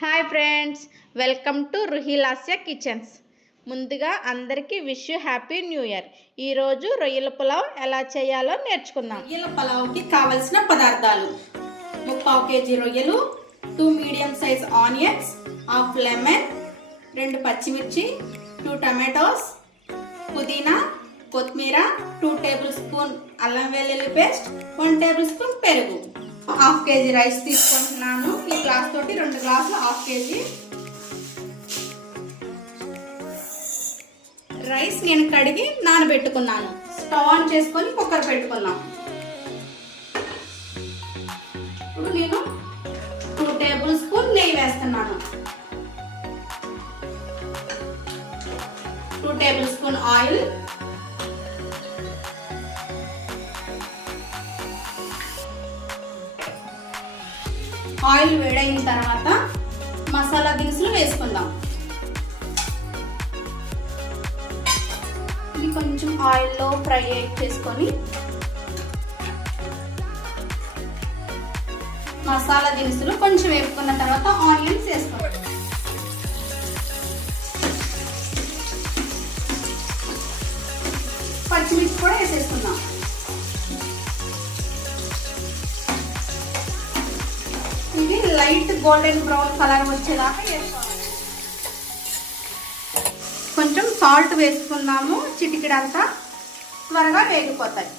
Hi friends, welcome to Ruhilasya kitchens. ముందుగా అందరికీ wish you happy new year. ఈరోజు రొయ్యల పులావ్ ఎలా చేయాలో నేర్చుకుందాం. రొయ్యల పులావ్కి కావలసిన పదార్థాలు: 3/4 కేజీ రొయ్యలు, 2 medium size onions, half lemon, 2 పచ్చిమిర్చి, 2 టమాటోస్, పుదీనా, కొత్తిమీర, 2 టేబుల్ స్పూన్ అల్లం వెల్లుల్లి పేస్ట్, 1 టేబుల్ స్పూన్ పెరుగు. 1/2 కేజీ రైస్ తీసుకుంటున్నాను. ఈ గ్లాస్ తోటి 2 గ్లాసులు 1/2 కేజీ రైస్ నేను కడిగి నానబెట్టుకున్నాను. స్టవ్ ఆన్ చేసుకొని కుక్కర్ పెట్టుకున్నాం. ఇప్పుడు నేను 2 టేబుల్ స్పూన్ నెయ్యి వేస్తున్నాను. 2 టేబుల్ స్పూన్ ఆయిల్, ఆయిల్ వేడైన తర్వాత మసాలా దినుసులు వేసుకుందాం. ఇది కొంచెం ఆయిల్లో ఫ్రై చేసుకొని మసాలా దినుసులు కొంచెం వేపుకున్న తర్వాత ఆనియన్స్ వేసుకోవాలి. పచ్చిమిర్చి కూడా వేసేసుకుందాం. ఇది లైట్ గోల్డెన్ బ్రౌన్ కలర్ వచ్చేదాకా వేసుకోవాలి. కొంచెం సాల్ట్ వేసుకుందాము, చిటికెడంతా, త్వరగా వేగిపోతాయి.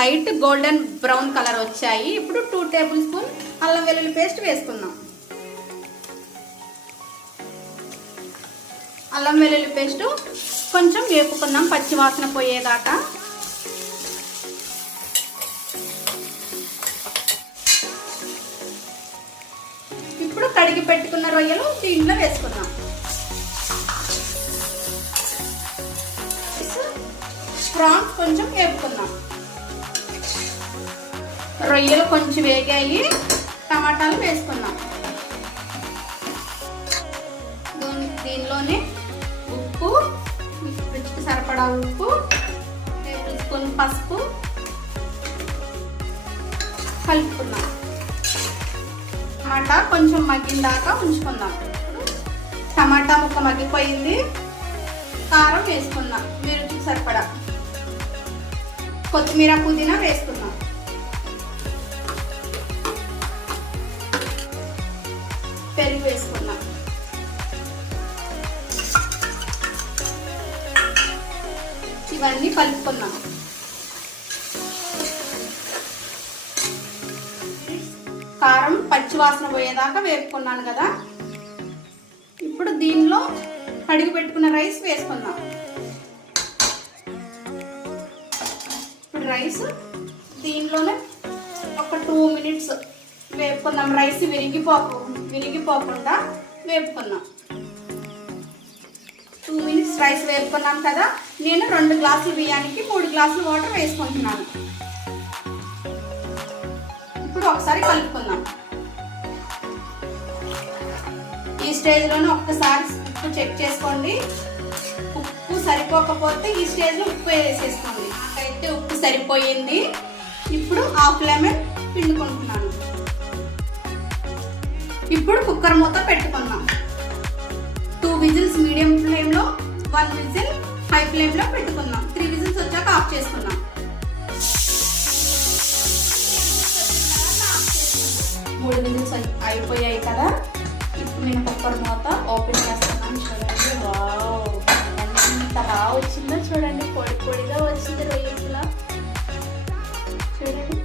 లైట్ గోల్డెన్ బ్రౌన్ కలర్ వచ్చాయి. ఇప్పుడు 2 టేబుల్ స్పూన్ అల్లం వెల్లుల్లి పేస్ట్ వేసుకుందాం. అల్లం వెల్లుల్లి పేస్ట్ కొంచెం వేపుకుందాం పచ్చి వాసన పోయేదాకా. ఇప్పుడు కడిగి పెట్టుకున్న రొయ్యలు దీంట్లో వేసుకుందాం. ప్రాన్స్ కొంచెం వేపుకుందాం. రొయ్యలు కొంచెం వేగాయి. టమాటాలు వేసుకుందాం. దీనిలోనే ఉప్పు, రుచికి సరిపడా ఉప్పు, టేబుల్ స్పూన్ పసుపు కలుపుకుందాం. టమాటా కొంచెం మగ్గిందాకా ఉంచుకుందాం. టమాటా ముక్క మగ్గిపోయింది. కారం వేసుకుందాం మీ రుచికి సరిపడా. కొత్తిమీర, పుదీనా వేసుకుందాం. పెరుగు వేసుకుందాం. ఇవన్నీ కలుపుకుందాం. కారం పచ్చి వాసన పోయేదాకా వేపుకున్నాను కదా. ఇప్పుడు దీనిలో కడిగి పెట్టుకున్న రైస్ వేసుకుందాం. ఇప్పుడు రైస్ దీనిలోనే ఒక 2 మినిట్స్ వేపుకుందాం. రైస్ విరిగిపోకుండా వేపుకుందాం. 2 మినిట్స్ రైస్ వేపుకున్నాం కదా. నేను 2 గ్లాసుల బియ్యానికి 3 గ్లాసుల వాటర్ వేసుకుంటున్నాను. ఒకసారి కలుపుకుందాం. ఈ స్టేజ్ లోనే ఒక్కసారి ఉప్పు చెక్ చేసుకోండి. ఉప్పు సరిపోకపోతే ఈ స్టేజ్ లో ఉప్పు వేసేసుకోండి. నాకైతే ఉప్పు సరిపోయింది. ఇప్పుడు హాఫ్ లెమన్ పిండుకుంటున్నాను. ఇప్పుడు కుక్కర్ మూత పెట్టుకుందాం. 2 విజిల్స్ మీడియం ఫ్లేమ్ లో, 1 విజిల్ హై ఫ్లేమ్ లో పెట్టుకుందాం. 3 విజిల్స్ వచ్చాక ఆఫ్ చేసుకుందాం. 3 విజిల్స్ అయిపోయాయి కదా. ఇప్పుడు నేను కుక్కర్ మూత ఓపెన్ చేస్తున్నాను. చూడండి, వావ్, ఎంత బాగా వచ్చిందో చూడండి. పొడి పొడిగా వచ్చింది రొయ్యల. చూడండి,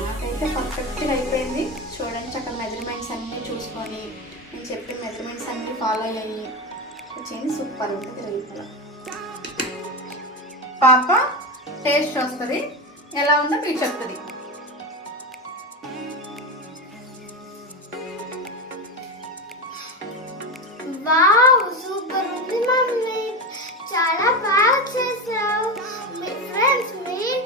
నాకైతే పర్ఫెక్ట్గా అయిపోయింది. చూడండి, చక్కగా మెజర్మెంట్స్ అన్నీ చూసుకొని నేను చెప్పిన మెజర్మెంట్స్ అన్నీ ఫాలో అయ్యాయి. వచ్చింది. సూపర్ ఉంటుంది రొయ్యల. పాప టేస్ట్ వస్తుంది, ఎలా ఉందో మీకు చెప్తుంది. వావ్, సూపర్ ఉంది మమ్మీ, చాలా బాగా చేసావు. మీ ఫ్రెండ్స్ మీరు